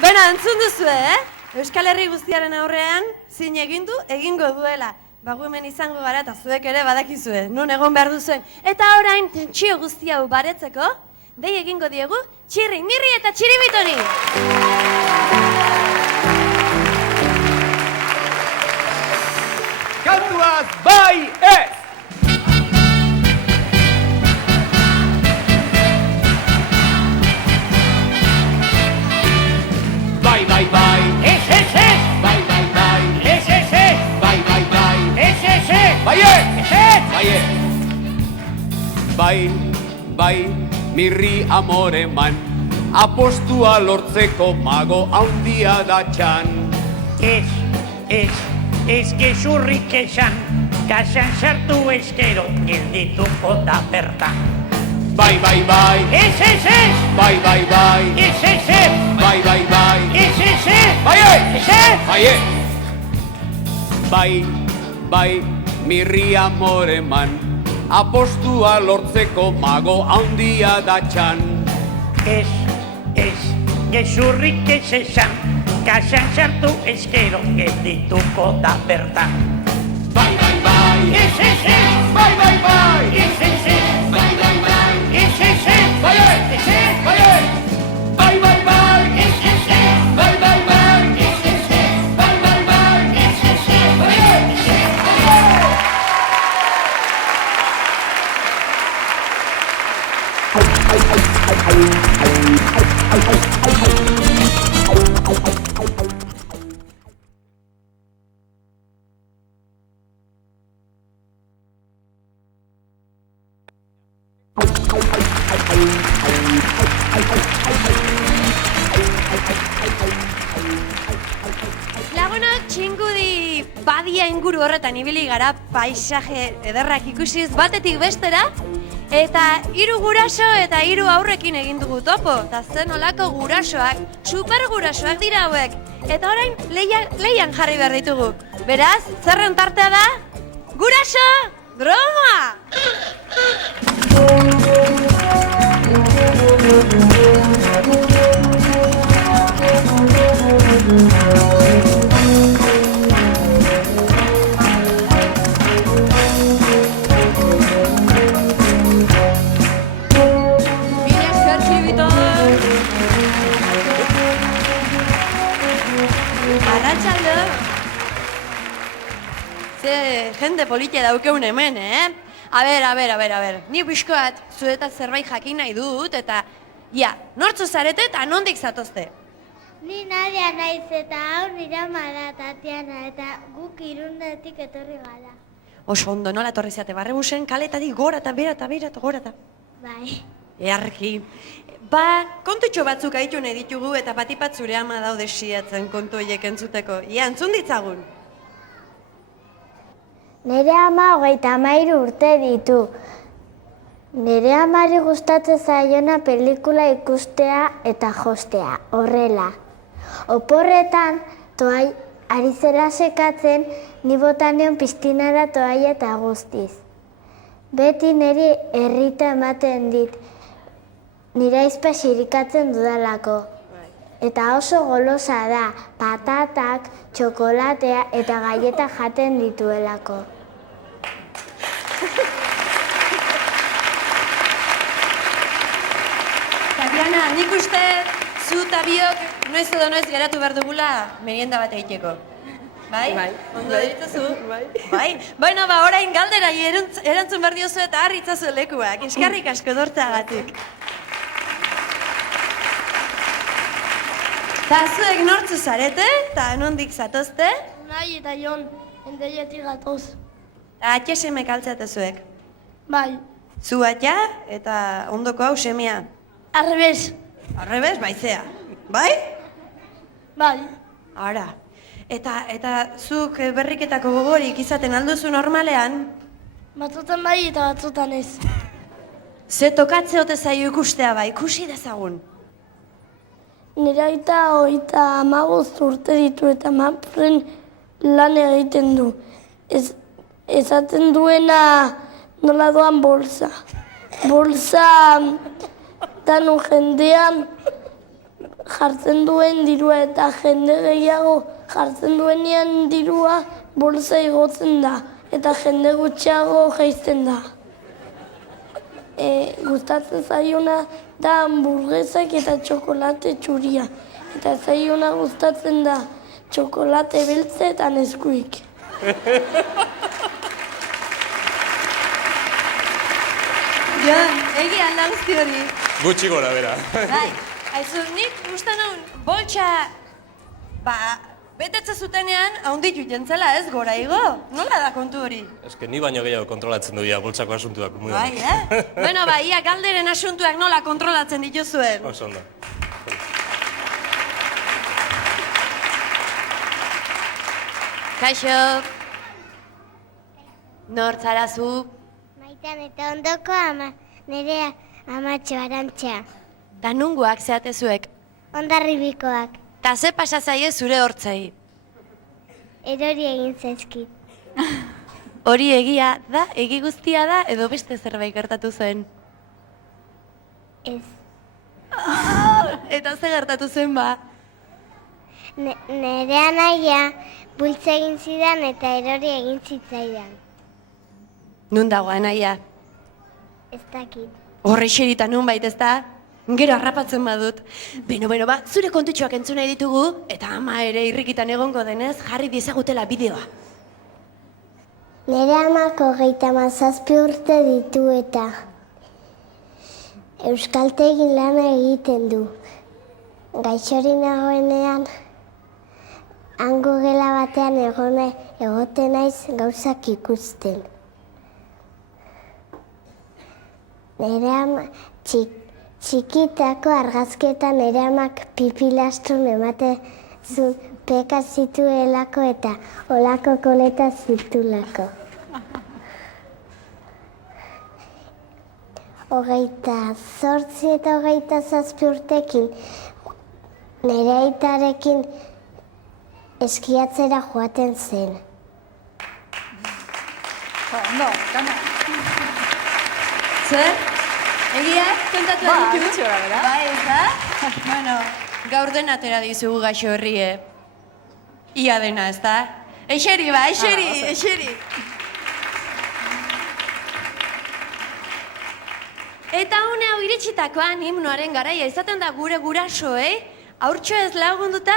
Bena, entzun duzu, Euskal Herri guztiaren aurrean, zin egindu, egingo duela. Bagu hemen izango gara eta zuek ere badakizue, nun egon behar duzuen. Eta orain, tentsio guzti hau baretzeko, dei egingo diegu, Txirri, Mirri eta Txirimitoni! Kantuaz bai ez! Bai, bai, bai, ez, ez, ez! Bai, bai, bai, ez, ez, ez! Bai, bai, bai, ez, ez, ez! Bai, ez, ez! Bai, ez! Bai, bai, Mirri amore man, apostua lortzeko mago handia datxan. Ez gezurrik esan, kasan sartu eskero, geldituko da bertan. Bai, bai, bai, Ez, ez, ez! bai, bai, bai, Ez, ez, ez! bai, bai, bai, Ez, ez, ez! bai, Ez, ez! bai, bai, bai, Mirri amore man, apostua lortzeko mago handia datxan. Ez, gezurrik ez esan, kasan sartu eskero, geldituko da bertan. Bai, bai, bai, Ez, ez, ez! bai, bai, bai, Ez, ez, ez! bai, bai, bai, Ez, ez, ez! bai, Ez, ez! bai, bai, bai, bai, Ez, ez, ez! bai, bai, bai, Ez, ez, ez! bai, bai, bai, Ez, ez, ez! bai, Lagunok, txingudi badia inguru horretan ibili gara paisaje ederrak ikusiz batetik bestera, eta 3 guraso eta 3 aurrekin egin dugu topo. Eta zen olako gurasoak, super gurasoak dira hauek. Eta orain leian jarri behar ditugu. Beraz, zerren tartea da? Guraso! Broma! Ze jende politia daukeun hemen, A ber, ni pixkoat zuetaz zerbait jakin nahi dut, eta nortzu zarete eta nondik zatozte? Ni Nadia naiz eta hau nire ama da Tatiana eta guk Irundatik etorri gara. Oso ondo, nola etorri zeate, barrebusen kaletatik gora eta bera eta bera eta gora eta... Bai. Earki. Kontutxo batzuk aitu nahi ditugu eta batipat zure ama daude siatzen kontu horiek entzuteko. Entzun ditzagun. Nire ama 33 urte ditu. Nire amari gustatzen zaiona pelikula ikustea eta jostea, horrela. Oporretan, ari zera sekatzen, ni bota nion piztinara toaia eta guztiz. Beti niri herrita ematen dit, nire aizpa xirikatzen dudalako. Eta oso golosa da, patatak, txokolatea eta galleta jaten dituelako. Tatiana, nik uste zu eta biok noiz edo noiz geratu behar dugula merienda bat egiteko. Bai? Bai. Ondo dituzu? Bai. Bai? Baina orain galdera erantzun behar diozu eta harritzazu lekuak. Eskarrik asko dortagatik. Eta zuek nortzu zarete, eta nondik zatozte? Nahi eta Jon, endeietik gatoz. Eta atxeseme kaltzeate zuek. Bai. Zu atxa eta ondoko hau semia. Arrebez. Arrebez, baizea. Bai? Bai. Ara. Eta zuk berriketako gogorik izaten alduzu normalean? Batzutan bai eta batzutan ez. Ze tokatze ote zaio ikustea bai, ikusi dezagun. Nire aita 35 urte ditu eta mapren lan egiten du. Ezaten duena nola doan bolsa. Bolsa danu jendean jartzen duen dirua eta jende gehiago jartzen duenean dirua bolsa igotzen da eta jende gutxiago jaisten da. Gustatzen zaiona da hamburguesak eta txokolate txuria. Eta zaiona gustatzen da txokolate beltza eta Nesquik. Jon, egia alda guzti hori. Gutxi gora, bera. Bai, haizu, nik uste naun boltsa, betetze zutenean, haunditu jentzela ez gora igo. Nola da kontu hori? Eske ni baino gehiago kontrolatzen duia boltsako asuntuak. Bai, Bueno, ia galderen asuntuak nola kontrolatzen dituzuen. Oso ondo. Kaixo. Nor zara zu? Maitan eta ondoko nerea amatxo Arantxa. Da nunguak zeatezuek. Hondarribikoak. Ta ze pasa zaie zure hortzei? Erori egin zaizkit. Hori egia da, egi guztia da, edo beste zerbait gertatu zen? Ez. Eta ze gertatu zen ba? Nerea naia bultza egin zidan eta erori egin zitzaidan. Nun dago anaia? Ez dakit. Horre xerita nun bait ez da? Gero harrapatzen badut. Beno, zure kontutxoak entzun nahi ditugu, eta ama ere irrikitan egongo denez, jarri dizagutela bideoa. Nere amak 37 urte ditu eta euskaltegin lana egiten du. Gaixori nagoenean, hango gela batean egoten naiz gauzak ikusten. Nere ama txikitako argazketan nere amak pipilastron emate zuen peka zituelako eta olako koleta zitulako. 28 eta 27 urtekin nire aitarekin eskiatzera joaten zen. Zer? Egia? Kontatu aditu? Bai, ez da? Bueno, gaur den atera dizugu gaixo herrie. Ia dena, ez da? Exeri, exeri. Eta une hau iritsitakoan himnoaren garaia izaten da gure gurasoei, haurtxo ez lagunduta,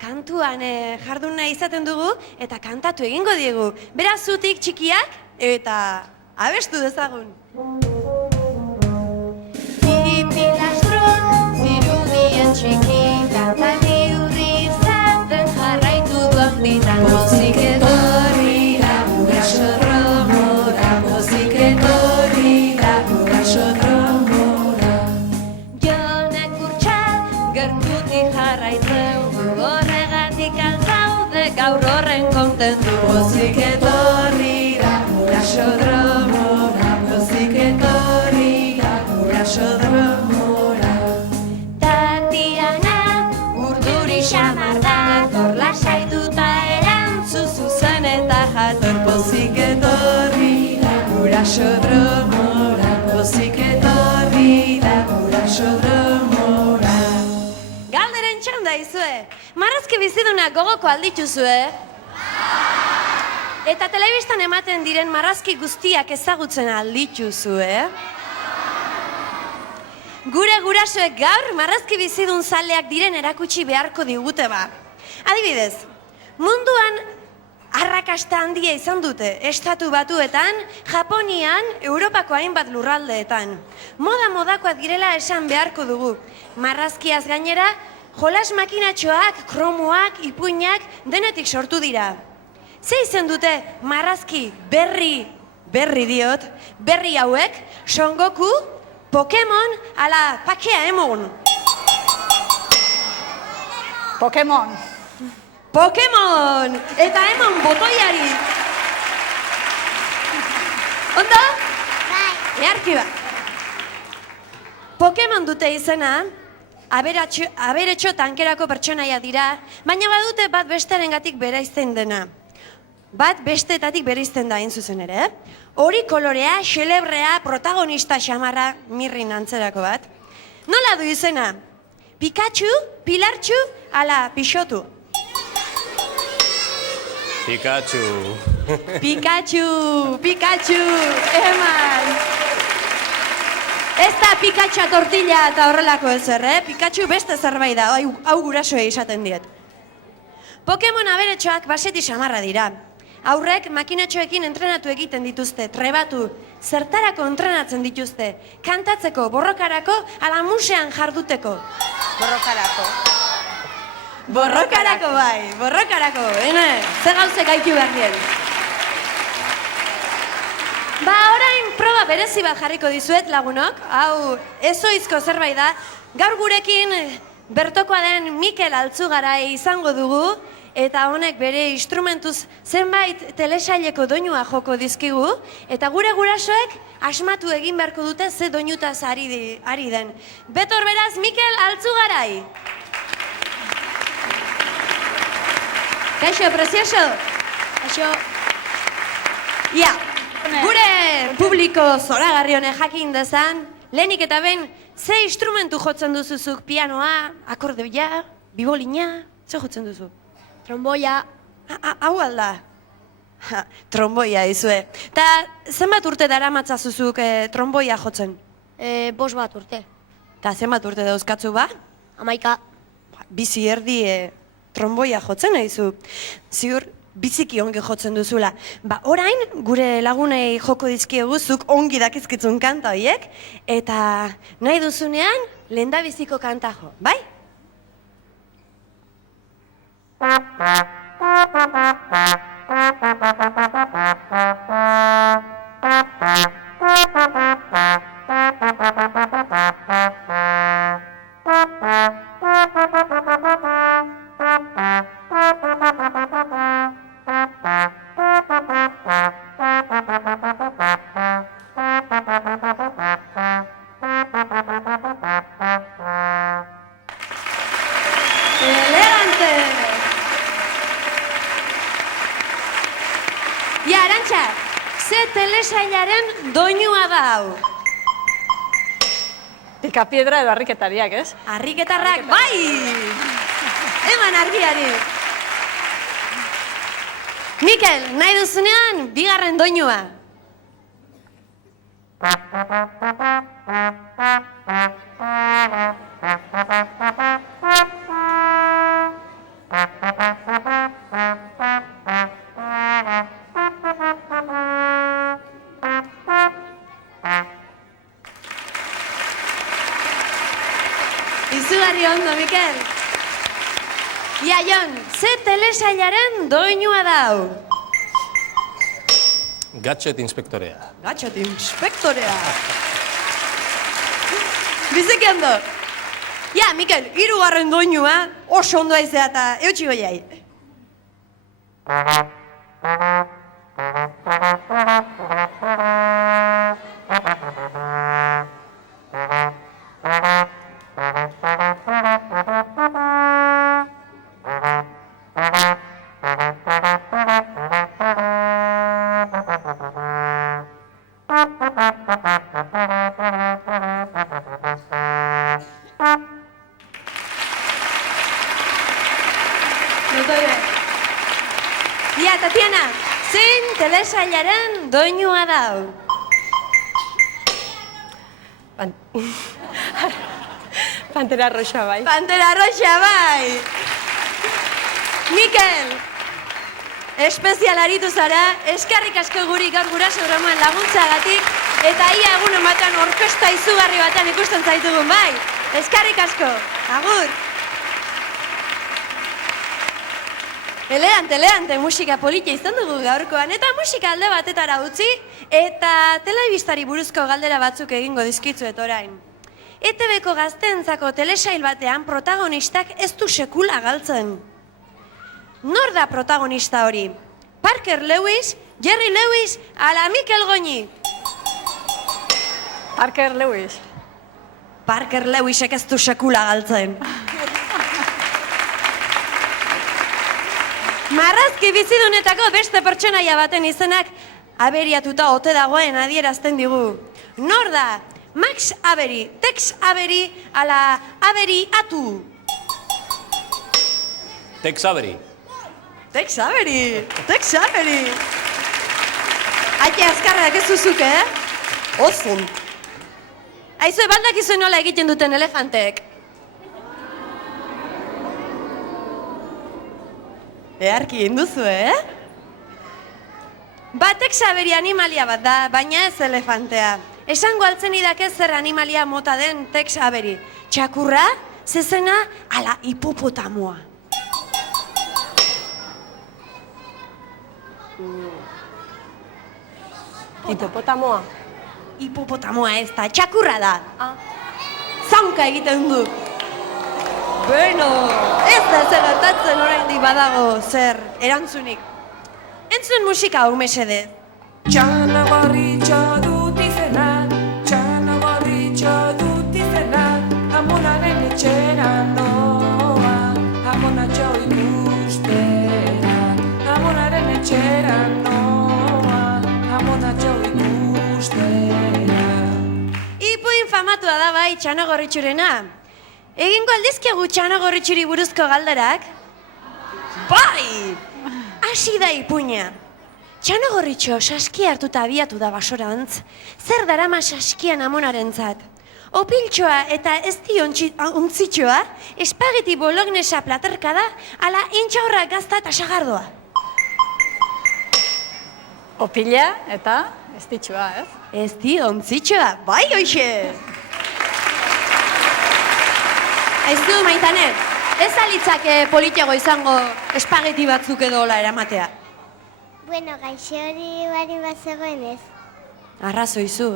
kantuan jardun nahi izaten dugu eta kantatu egingo diegu. Beraz zutik txikiak eta abestu dezagun. Pipilastron, zirudien txiki, kantari urri izaten jarraitu donditan. Pozik etorri da guraso dromora, pozik etorri da guraso dromora. Jonek urtsak gertutik jarraitzen du, horregatik altzaude gaur horren kontentu. Pozik etorri da guraso dromora, pozik etorri da guraso dromora. Tatiana urduri xamar da, hor lasaituta erantzu zuzen eta jator. Pozik etorri da guraso dromora, pozik etorri da guraso dromora. Galderen txanda izue, marrazki bizidunak gogoko aldituzue? Eta telebistan ematen diren marrazki guztiak ezagutzen aldituzue? Gure gurasoek gaur marrazki bizidun zaleak diren erakutsi beharko digute ba. Adibidez, munduan arrakasta handia izan dute, Estatu Batuetan, Japonian, Europako hainbat lurraldeetan. Modakoak direla esan beharko dugu. Marrazkiaz gainera, jolas makinatxoak, kromoak, ipuinak denetik sortu dira. Ze izen dute marrazki berri diot, berri hauek, Son Goku, Pokemon, ala Pakeemon. Pokemon! Eta emon botoiari. Ondo? Bai. Earki bat. Pokemon dute izena, aberetxo tankerako pertsonaia dira, baina badute bat bestearengatik bereizten dena. Bat besteetatik bereizten da hain zuzen ere. Hori kolorea, xelebrea, protagonista xamarra, mirrin antzerako bat. Nola du izena? Pikachu, Pilartxu, ala Pixotu. Pikachu. Pikachu, eman. Ez da Pikachu tortilla eta horrelako ezer, Pikachu beste zerbait da, hau gurasoei esaten diet. Pokemon aberetxoak baseti samarra dira. Aurrek makinatxoekin entrenatu egiten dituzte, trebatu, zertarako entrenatzen dituzte, kantatzeko, borrokarako, ala musean jarduteko. Borrokarako bai, borrokarako, ze gauzek gaitu behar dien. Ba, orain proba berezi bat jarriko dizuet lagunok, hau ezoizko zerbait da, gaur gurekin bertokoa den Mikel Altzugarai izango dugu, eta honek bere instrumentuz zenbait telesaileko doinua joko dizkigu, eta gure gurasoek asmatu egin beharko dute ze doinutaz ari den. Betor beraz, Mikel Altzugarai! Kaixo, precioso? Kaixo. Ia, gure publiko zoragarri honek jakin dezan, lehenik eta behin, ze instrumentu jotzen duzuzuk? Pianoa, akordeoia, bibolina, ze jotzen duzu? Tromboia, Hau alda? Tromboia izue. Ta zenbat urte dara matzazuzuk tromboia jotzen? 5 bat urte. Ta zenbat urte dauzkatzu ba? 11. Bizi erdi tromboia jotzen nahizu. Ziur biziki ongi jotzen duzula. Ba, orain gure lagunei joko dizkiegu zuk ongi dakizkitzun kanta horiek, eta nahi duzunean lehendabiziko kanta jo, bai? Elegante! Ja, Arantxa, ze telesailaren doinua da hau? Pikapiedra edo harriketariak, ez? Harriketarrak, bai! Eman argiari! Mikel, nahi duzunean, bigarren doinua. Izugarri ondo, Mikel. Ia, Jon, ze telesailaren doinua da hau? Gadget inspektorea. Gadget inspektorea. Biziki ondo. Ja, Mikel, 3. doinua oso ondo aizea eta eutxi goiai. Ia, Tatiana, zein telesailaren doinua da hau? Pantera roxa bai. Pantera roxa, bai! Mikel, espezial aritu zara, eskerrik asko guri gaur guraso broman laguntzagatik, eta ia egun batean orkesta izugarri batean ikusten zaitugun, bai! Eskerrik asko, agur! Elegante, musika politia izan dugu gaurkoan, eta musika alde batetara utzi, eta telebistari buruzko galdera batzuk egingo dizkitzuet orain. ETV-ko gazteentzako telesail batean protagonistak ez du sekula galtzen. Nor da protagonista hori? Parker Lewis, Jerry Lewis, ala Mikel Goñi? Parker Lewis. Parker Lewisek ez du sekula galtzen. Marrazki bizidunetako beste pertsonaia baten izenak aberiatuta ote dagoen adierazten digu. Nor da? Max Avery, Tex Avery, ala Avery atu. Tex Avery. Tex Avery, Tex Avery. Aite azkarrak ez duzuk, Ozun. Aizue, baldakizu nola egiten duten elefantek. Earki induzu, Ba, Tex Avery animalia bat da, baina ez elefantea. Esango altzen idake zer animalia mota den Tex Avery. Txakurra, zezena, ala hipopotamoa. Hipopotamoa. Hipopotamoa ez da, txakurra da. Zaunka egiten du. Bueno, ez da zer gertatzen oraindik badago zer erantzunik. Entzun musika hau mesedez. Txana gorritxo dut izena, txana gorritxo dut izena, amonaren etxera noa, amonatxo ikustera, amonaren etxera noa, amonatxo ikustera. Ipu infamatua da bai Txano Gorritxurena. Egingo aldizkiagu Txano Gorritxuri buruzko galderak? Bai! Hasi da ipuña. Txano Gorritxo saskia hartuta abiatu da basorantz. Zer darama saskian amonarentzat? Opiltxoa eta ezti ontzitxoa, espageti bolognesa platerka da, ala intxaurra gazta eta sagardoa. Opila eta ez ditxua, ez? Ezti ontzitxoa, bai hoxe! Aizu, Maitane, ez alitzake politiago izango espageti batzuk edo hola eramatea? Bueno, gaixo hori bari bat zegoen ez. Arrazo izu,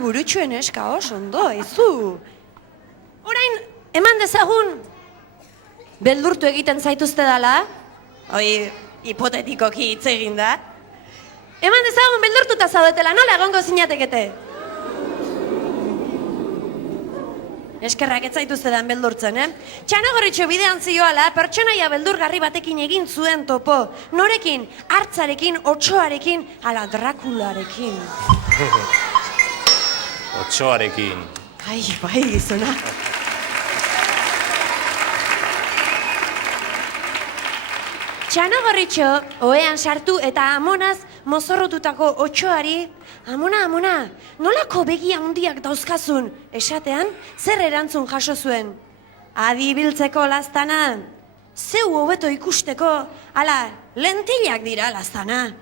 burutxuen eska oso ondo, izu. Orain, eman dezagun, beldurtu egiten zaituzte dala, hoi hipotetikoki hitz egin da. Eman dezagun beldurtuta zaudetela, nola egongo zinatekete? Eskerrak ez zaituztedan beldurtzen, Txano Gorritxo bidean zioala, pertsonaia beldurgarri batekin egin zuen topo. Norekin? Hartzarekin, Otsoarekin, ala Drakularekin. Otsoarekin. Ai, bai, gizona. Txano Gorritxo, ohean sartu eta amonaz mozorrotutako Otsoari, Amona, nolako begia handiak dauzkazun? Esatean, zer erantzun jaso zuen? Adi biltzeko laztana, zeu hobeto ikusteko, ala, lentilak dira laztana.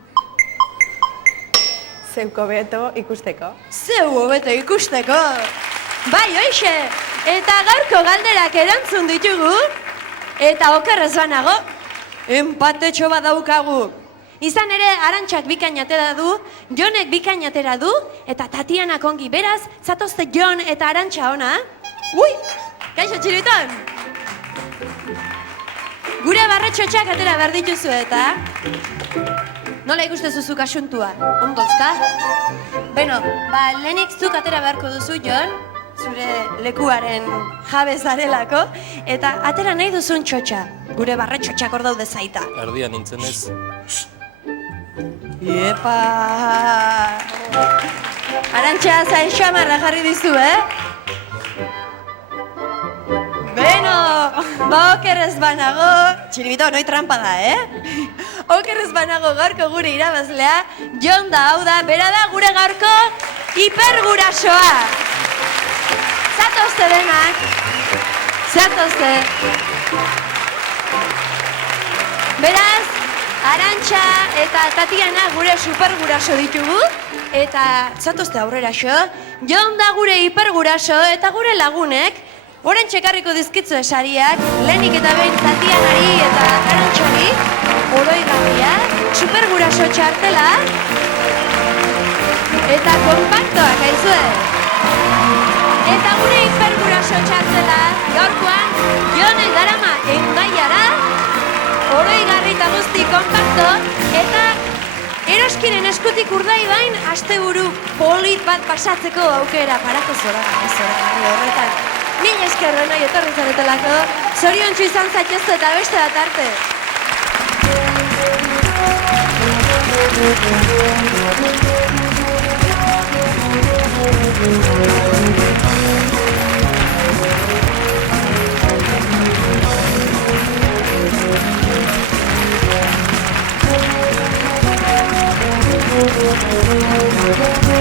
Zeuko beto ikusteko. Zeu hobeto ikusteko. Bai, hoixe, eta gaurko galderak erantzun ditugu, eta okerrez banago, empatetxo bat daukagu. Izan ere, Arantxak bikain atera du, Jonek bikain atera du, eta Tatianak ongi. Beraz, zatozte Jon eta Arantxa ona. Ui, kaixo txiriton! Gure barretxotxak atera behar dituzu eta... Nola ikustezu asuntua? Ondo, ezta? Beno, lehenik zuk atera beharko duzu, Jon, zure lekuaren jabe zarelako, eta atera nahi duzun txotxa. Gure barretxotxak hor daude zaita. Erdia nintzen ez. Iepa! Arantxa, zain xamarra jarri dizu, Beno, okerrez banago, txiribito, noi trampa da, Okerrez banago gaurko gure irabazlea, Jon da, hau da, bera da gure gaurko hipergurasoa. Zatozte denak, zatozte. Beraz, Arantxa eta Tatiana gure superguraso ditugu, eta zatozte aurrera xo, Jon da gure hiperguraso eta gure lagunek, orain txekarriko dizkitzu esariak, lehenik eta behin Tatianari eta Arantxari, oroigarria, superguraso txartela, eta kompaktoak aizue. Eta gure hiperguraso txartela, gaurkoan, Jonek darama Hendaiara, oroigarri eta guzti kompakto, eta eroskiren eskutik Urdaibain asteburu polit bat pasatzeko aukera parako zoragarri horretan. Mil esker denoi etorri zaretelako, zoriontsu izan zaitezte eta beste bat arte. Thank you.